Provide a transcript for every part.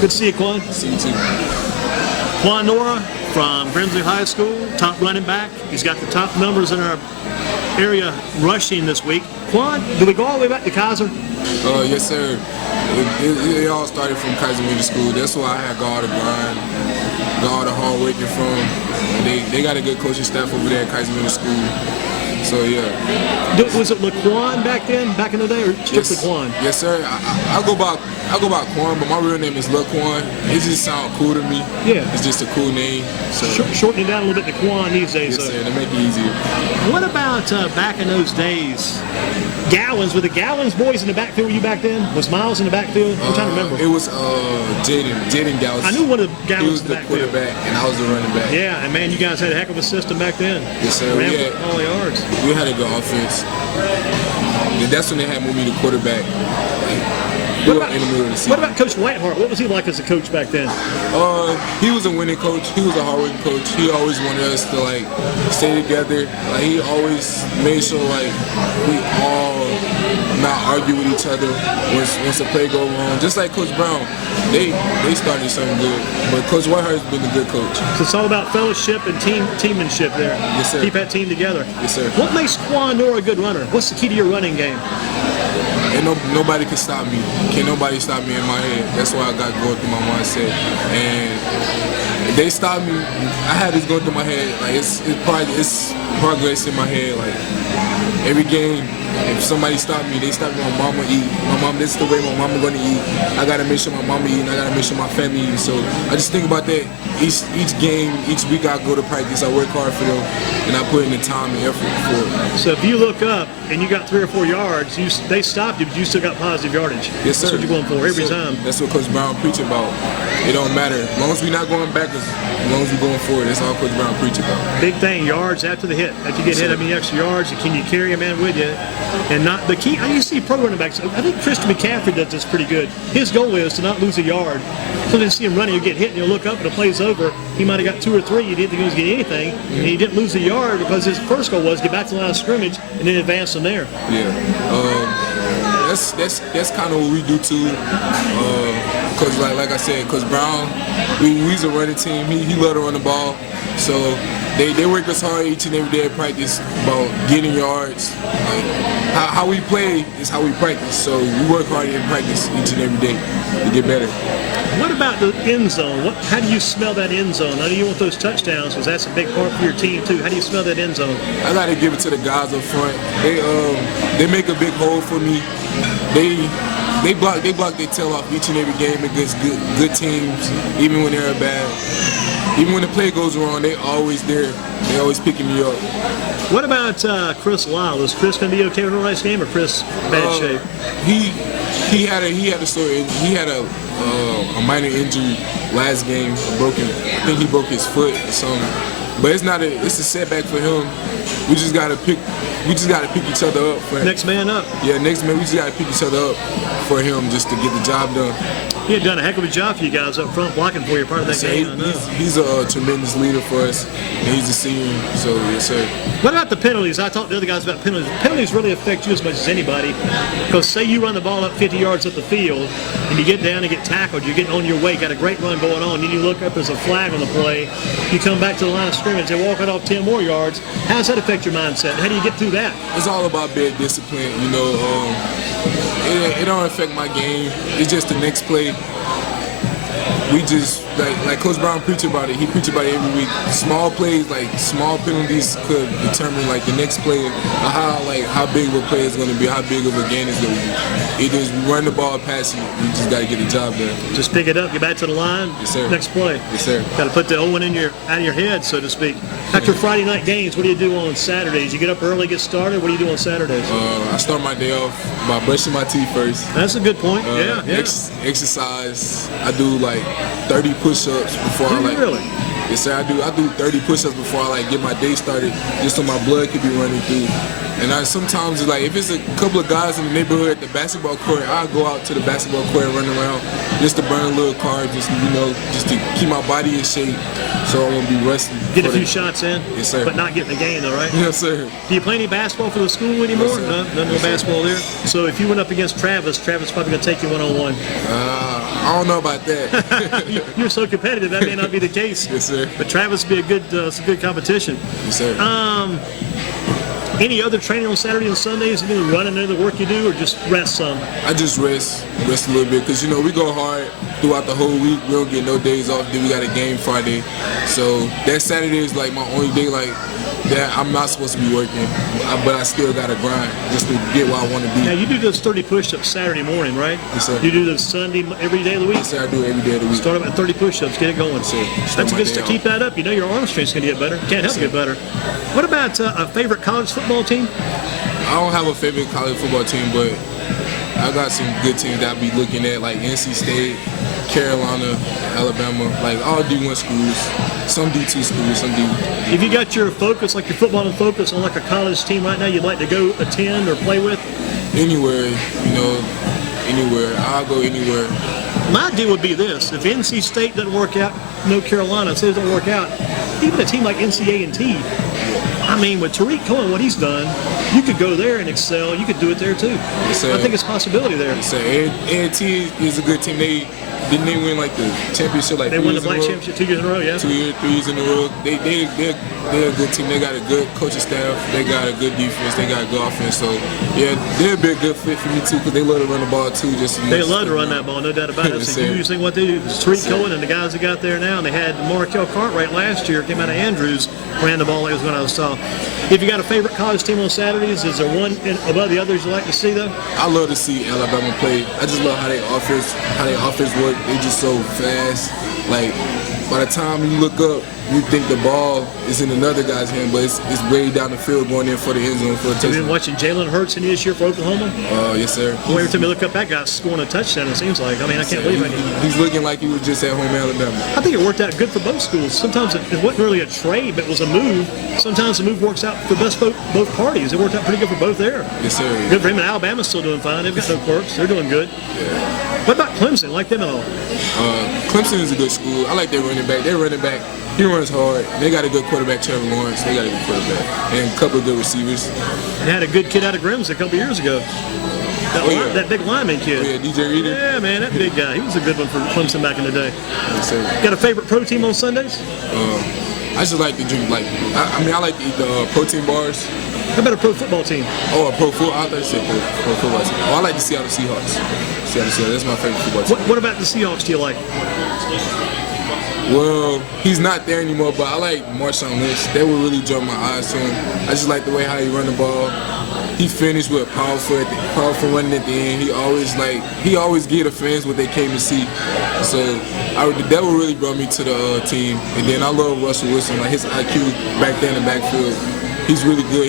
Good to see you, Quan. See you too. Quan Nora from Grimsley High School, top running back. He's got the top numbers in our area rushing this week. Quan, do we go all the way back to Kaiser? Yes, sir. It all started from Kaiser Middle School. That's why I had got all the grind, got all the hard working from. They got a good coaching staff over there at Kaiser Middle School. So yeah. Was it LaQuan back then, back in the day, or strictly Quan? Yes, sir. I go by Quan, but my real name is LaQuan. It just sounds cool to me. Yeah. It's just a cool name. So shorten it down a little bit to Quan these days. Yes, sir. To make it easier. What about back in those days? Gowans, were the Gowans boys in the backfield? Were you back then? Was Miles in the backfield? I'm trying to remember. It was Jaden Gowans. I knew one of the Gowans. He was the quarterback, and I was the running back. Yeah, and man, you guys had a heck of a system back then. Yes, sir. Ran for all yards. We had a good offense. And that's when they had moved me to quarterback. What about Coach Whitehart? What was he like as a coach back then? He was a winning coach. He was a hard-working coach. He always wanted us to stay together. He always made sure we all not argue with each other once a play go wrong. Just like Coach Brown, they started something good. But Coach Whitehart's been a good coach. So it's all about fellowship and teammanship there. Yes, sir. Keep that team together. Yes, sir. What makes Quan Nora a good runner? What's the key to your running game? And nobody can stop me. Can't nobody stop me in my head. That's why I got going through my mindset. And if they stop me, I had this going through my head. It's progress in my head. Every game, if somebody stop me, they stop me. My mama eat. My mom, this is the way my mama gonna eat. I gotta make sure my mama eat, and I gotta make sure my family eat. So I just think about that. Each game, each week I go to practice, I work hard for them, and I put in the time and effort for it. So if you look up and you got 3 or 4 yards, they stopped you, but you still got positive yardage. Yes, sir. That's what you're going for every time. That's what Coach Brown preach about. It don't matter. As long as we're not going backwards, as long as we're going forward, that's all Coach Brown preach about. Big thing, yards after the hit. After you get hit, extra yards, can you carry a man with you? And not the key. I used to see pro running backs. I think Christian McCaffrey does this pretty good. His goal is to not lose a yard. So then see him running, you get hit, and you look up, and the play's over. He might have got 2 or 3. You didn't think he was getting anything, and he didn't lose a yard because his first goal was get back to the line of scrimmage and then advance from there. Yeah, that's kind of what we do too. Cause like I said, Coach Brown, we's a running team. He loved to run the ball, so they work us hard each and every day at practice about getting yards. How we play is how we practice. So we work hard in practice each and every day to get better. What about the end zone? How do you smell that end zone? I know you want those touchdowns because that's a big part for your team too. How do you smell that end zone? I gotta give it to the guys up front. They make a big hole for me. They block their tail off each and every game against good teams, even when they're bad. Even when the play goes wrong, they always there. They always picking me up. What about Chris Lyle? Is Chris going to be okay with the next game, or Chris bad shape? He had a story. He had a minor injury last game. I think he broke his foot or something. But it's a setback for him. We just gotta pick each other up. Next man up. Yeah, next man. We just gotta pick each other up for him just to get the job done. He had done a heck of a job for you guys up front blocking for you, part of that game. I know. He's a tremendous leader for us, and he's a senior, so yes, sir. What about the penalties? I talked to the other guys about penalties. Penalties really affect you as much as anybody, because say you run the ball up 50 yards up the field, and you get down and get tackled, you're getting on your way, got a great run going on, then you look up, there's a flag on the play, you come back to the line of scrimmage, they walk it off 10 more yards. How does that affect your mindset? How do you get through that? It's all about being disciplined, you know. It don't affect my game. It's just the next play. We just, like Coach Brown preach about it. He preach about it every week. Small plays, small penalties could determine the next play, how big of a play is going to be, how big of a game it's going to be. Either we run the ball, pass it. We just got to get the job done. Just pick it up, get back to the line. Yes, sir. Next play. Yes, sir. Got to put the old one out of your head, so to speak. After Friday night games, what do you do on Saturdays? You get up early, get started. What do you do on Saturdays? I start my day off by brushing my teeth first. That's a good point. Yeah. Exercise. I do 30 push-ups before Really? Yes, sir. I do 30 push-ups before I get my day started, just so my blood can be running through. And sometimes it's if it's a couple of guys in the neighborhood at the basketball court, I'll go out to the basketball court and run around just to burn a little carb, just to keep my body in shape, so I won't be rusty. Get a few shots in. Yes, sir. But not getting the game, though, right? Yes, sir. Do you play any basketball for the school anymore? No, no basketball there. So if you went up against Travis probably gonna take you one-on-one. I don't know about that. You're so competitive, that may not be the case. Yes, sir. But Travis would be a good, some good competition. Yes, sir. Any other training on Saturday and Sundays? Any running into the work you do, or just rest some? I just rest a little bit because, you know, we go hard throughout the whole week. We don't get no days off. Then we got a game Friday. So that Saturday is like my only day like that I'm not supposed to be working, but I still got to grind just to get where I want to be. Now, you do those 30 push-ups Saturday morning, right? Yes, sir. You do those Sunday every day of the week? Yes, sir, I do it every day of the week. Start up at 30 push-ups, get it going. Yes, sir. That's good to keep that up. You know your arm strength's going to get better. Can't help you get better. What about a favorite college football team? I don't have a favorite college football team, but I got some good teams that I be looking at, like NC State, Carolina, Alabama, like all D1 schools, some D2 schools, some D. If you got your focus, like your football and focus on like a college team right now, you'd like to go attend or play with? Anywhere, you know, anywhere. I'll go anywhere. My deal would be this: if NC State doesn't work out, no Carolina, says don't work out, even a team like NCA&T. I mean, with Tariq Cohen, what he's done, you could go there and excel. You could do it there too. I think it's a possibility there. So A&T is a good team. Didn't they win like the championship like they won the black championship 2 years in a row, yeah. 3 years in a row. They're a good team. They got a good coaching staff. They got a good defense. They got a good offense. So yeah, they'll be a good fit for me too because they love to run the ball too. They love to run that ball, no doubt about it. That's usually what they do. It's Tariq Cohen and the guys that got there now, and they had Markel Cartwright last year, came out of Andrews, ran the ball like it was when I was tall. If you got a favorite college team on Saturdays, is there one above the others you like to see though? I love to see Alabama play. I just love how they offense work. They just so fast. Like by the time you look up, you think the ball is in another guy's hand, but it's way down the field going in for the end zone for a touchdown. Have you been watching Jalen Hurts in this year for Oklahoma? Yes, sir. Well, every time you look up, that guy's scoring a touchdown, it seems like. I mean, I can't believe it. He's looking like he was just at home in Alabama. I think it worked out good for both schools. Sometimes it wasn't really a trade, but it was a move. Sometimes the move works out for both parties. It worked out pretty good for both there. Yes, sir. Good for him, and Alabama's still doing fine. They've got no quirks. They're doing good. Yeah. What about Clemson? Like them at all? Clemson is a good school. I like their running back. Their running back, he runs hard. They got a good quarterback, Trevor Lawrence. They got a good quarterback. And a couple of good receivers. They had a good kid out of Grimsley a couple years ago. That big lineman kid. Oh, yeah, DJ Reader. Yeah, man, that big guy. He was a good one for Clemson back in the day. Yes, sir. Got a favorite pro team on Sundays? I just like to drink, I like to eat the protein bars. How about a pro football team? Oh, a pro football? I thought you said pro football team. Oh, I like the Seattle Seahawks. That's my favorite football team. What about the Seahawks do you like? Well, he's not there anymore, but I like Marshawn Lynch. That would really draw my eyes to him. I just like the way how he run the ball. He finished with powerful running at the end. He always give the fans what they came to see. So that would really brought me to the team. And then I love Russell Wilson, like his IQ back there in the backfield. He's really good.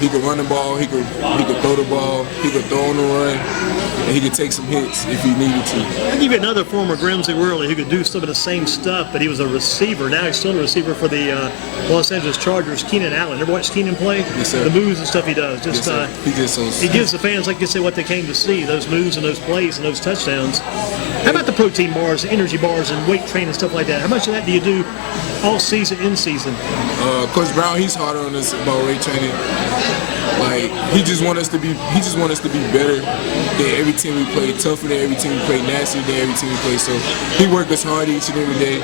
He could run the ball. He could throw the ball. He could throw on the run, and he could take some hits if he needed to. I'll give you another former Grimsley Whirly who could do some of the same stuff, but he was a receiver. Now he's still a receiver for the Los Angeles Chargers. Keenan Allen. Ever watch Keenan play? Yes, sir. The moves and stuff he does. He gives the fans, like you say, what they came to see. Those moves and those plays and those touchdowns. How about the protein bars, the energy bars, and weight training and stuff like that? How much of that do you do all season, in season? Coach Brown, he's harder on us about weight training. Like he just want us to be better than every team we play, tougher than every team we play, nastier than every team we play. So he worked us hard each and every day.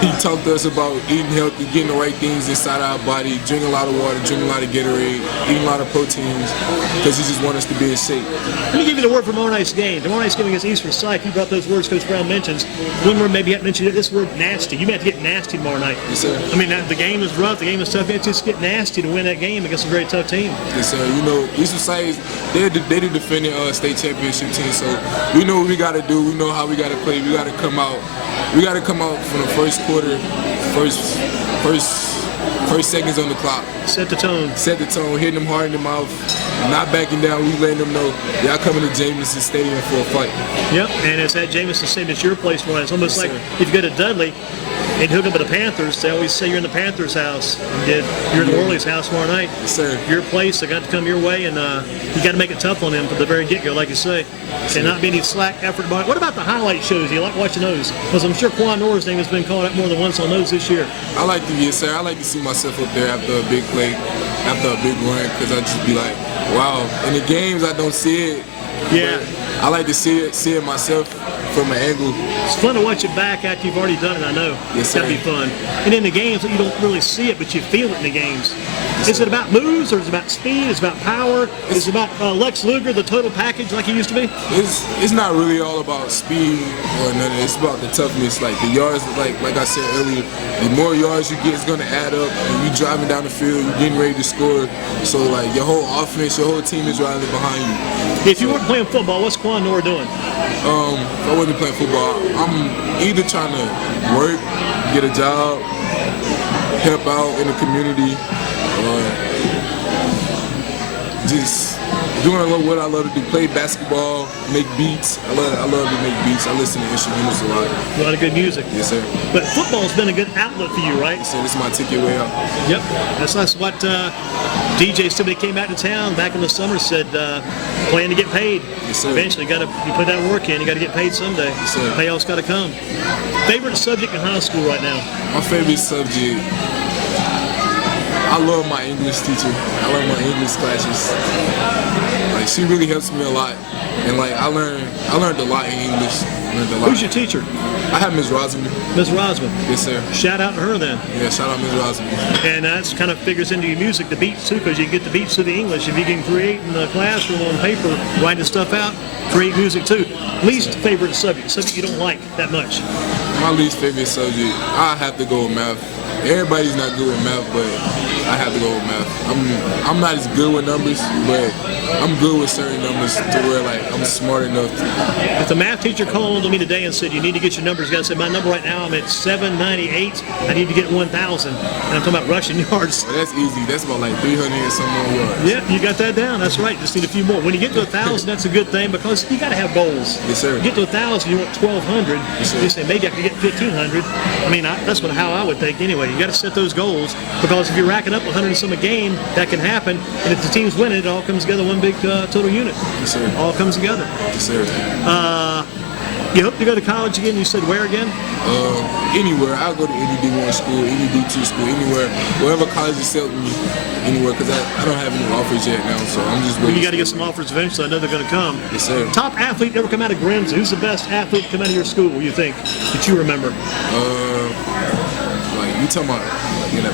He talked to us about eating healthy, getting the right things inside our body, drinking a lot of water, drinking a lot of Gatorade, eating a lot of proteins, because he just want us to be in shape. Let me give you the word for tomorrow night's game. Tomorrow night's game against Eastern Psych. You brought those words Coach Brown mentions. One word maybe you haven't mentioned this word, nasty. You may have to get nasty tomorrow night. Yes, sir. I mean, the game is rough. The game is tough. You have to just get nasty to win that game against a very tough team. Yes, sir. You know, Eastern Psych, they're the defending state championship team. So we know what we got to do. We know how we got to play. We got to come out. We got to come out from the first quarter, first seconds on the clock. Set the tone, hitting them hard in the mouth, not backing down. We letting them know y'all coming to Jameson Stadium for a fight. Yep, and it's at Jameson Stadium. It's your place tomorrow. It's almost like if you go to Dudley and hook up with the Panthers, they always say you're in the Panthers' house. You're in the Orleans house tomorrow night. Yes, sir. Your place, they got to come your way, and you got to make it tough on them from the very get-go, like you say. And not be any slack effort. But what about the highlight shows? Do you like watching those? Because I'm sure Quan Nora's name has been called out more than once on those this year. I like to see myself up there after a big play, after a big run, because I just be like, wow. In the games, I don't see it. Yeah. I like to see it myself from an angle. It's fun to watch it back after you've already done it, I know. Yes, That'd sir. be fun. And in the games, you don't really see it, but you feel it in the games. Is it about moves, or is it about speed? Is it about power? Is it about Lex Luger, the total package like he used to be? It's not really all about speed or none of it. It's about the toughness. Like the yards, like I said earlier, the more yards you get, it's gonna add up. And you driving down the field, you're getting ready to score. So like your whole offense, your whole team is riding behind you. If you weren't playing football, what's Quan Nora doing? If I wasn't playing football, I'm either trying to work, get a job, help out in the community, or just doing what I love to do, play basketball, make beats. I love to make beats. I listen to instrumentals a lot. A lot of good music. Yes, sir. But football's been a good outlet for you, right? So this is my ticket way out. Yep. That's what DJ, somebody came out to town back in the summer, said plan to get paid. Yes, sir. Eventually, you put that work in, you got to get paid someday. Yes, sir. Payoff's got to come. Favorite subject in high school right now? My favorite subject, I love my English teacher. I love my English classes. Like she really helps me a lot, and like I learned a lot in English. Who's your teacher? I have Ms. Rosamond. Ms. Rosman. Yes, sir. Shout out to her then. Yeah, shout out Ms. Rosamond. And that's kind of figures into your music, the beats too, because you get the beats to the English. If you can create in the classroom on paper, writing stuff out, create music too. Least favorite subject you don't like that much? My least favorite subject, I have to go with math. Everybody's not good with math, but I have to go with math. I'm not as good with numbers, but I'm good with certain numbers to where like I'm smart enough. If the math teacher called on to me today and said, you need to get your numbers, you got to say, my number right now, I'm at 798. I need to get 1,000. And I'm talking about rushing yards. Well, that's easy. That's about like 300 and some more yards. Yeah, you got that down. That's right. Just need a few more. When you get to 1,000, that's a good thing because you got to have goals. Yes, sir. You get to 1,000, you want 1,200. Yes, sir. You say, maybe I could get 1,500. I mean, that's how I would think anyway. You got to set those goals because if you're racking up 100 and some a game, that can happen. And if the team's winning, it all comes together one big total unit. Yes, sir. All comes together. Yes, sir. You hope to go to college again? You said where again? Anywhere. I'll go to any D1 school, any D2 school, anywhere. Wherever college accepts me, anywhere, because I don't have any offers yet now, so I'm just waiting. You got to get some offers eventually. I know they're going to come. Yes, sir. Top athlete ever come out of Grimsley? Who's the best athlete to come out of your school, you think, that you remember? Like, you talking about like, in the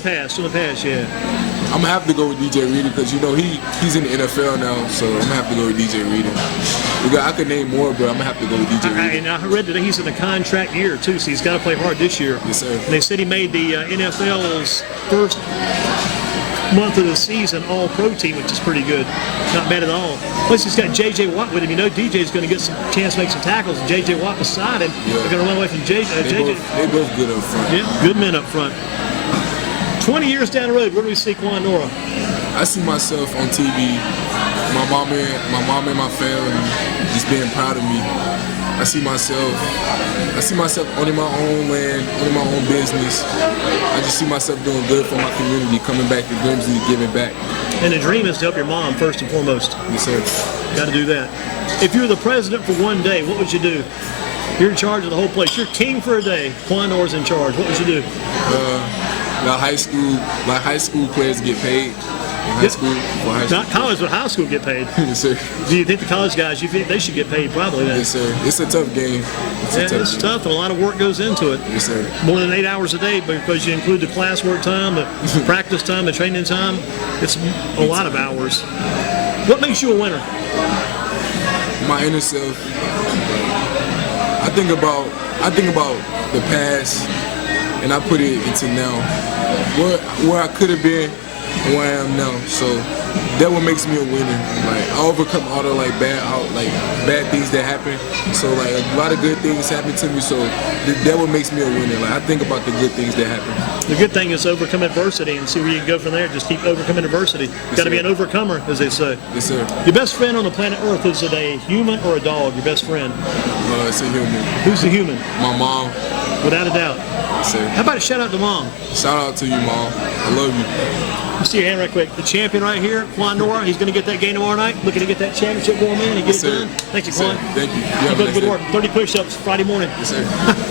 past? In the past, yeah. I'm going to have to go with DJ Reader because, you know, he's in the NFL now, so I'm going to have to go with DJ Reader. I could name more, but I'm going to have to go with DJ Reader. And I read that he's in a contract year, too, so he's got to play hard this year. Yes, sir. And they said he made the NFL's first month of the season all-pro team, which is pretty good. Not bad at all. Plus, he's got J.J. Watt with him. You know DJ's going to get some chance to make some tackles, and J.J. Watt beside him. Yeah. They're going to run away from J.J. They both good up front. Yeah, good men up front. 20 years down the road, where do we see Quan Nora? I see myself on TV, my mom and my family just being proud of me. I see myself owning my own land, owning my own business. I just see myself doing good for my community, coming back to Grimsley, giving back. And the dream is to help your mom first and foremost. Yes, sir. Got to do that. If you were the president for one day, what would you do? You're in charge of the whole place. You're king for a day. Quan Nora's in charge. What would you do? Like high school players get paid in high school. Not college, but high school get paid. Yes, sir. Do you think the college guys, you think they should get paid probably then? Yes, sir. It's a tough game. It's tough and a lot of work goes into it. Yes, sir. More than 8 hours a day because you include the classwork time, the practice time, the training time. It's a lot of hours. What makes you a winner? My inner self. I think about the past and I put it into now. Where I could have been and where I am now. So that what makes me a winner. Like I overcome all the bad things that happen. So like a lot of good things happen to me. So that what makes me a winner. Like I think about the good things that happen. The good thing is overcome adversity and see where you can go from there. Just keep overcoming adversity. Yes, Got to be an overcomer, as they say. Yes, sir. Your best friend on the planet Earth, is it a human or a dog? Your best friend? It's a human. Who's the human? My mom. Without a doubt. Yes, sir. How about a shout out to mom? Shout out to you, Mom. I love you. Let's see your hand right quick. The champion right here, Quan Nora. He's going to get that game tomorrow night. Looking to get that championship going in and get it done. Thank you, Quan. Thank you. You Keep have up a the nice good day. work. 30 push-ups Friday morning. Yes, sir.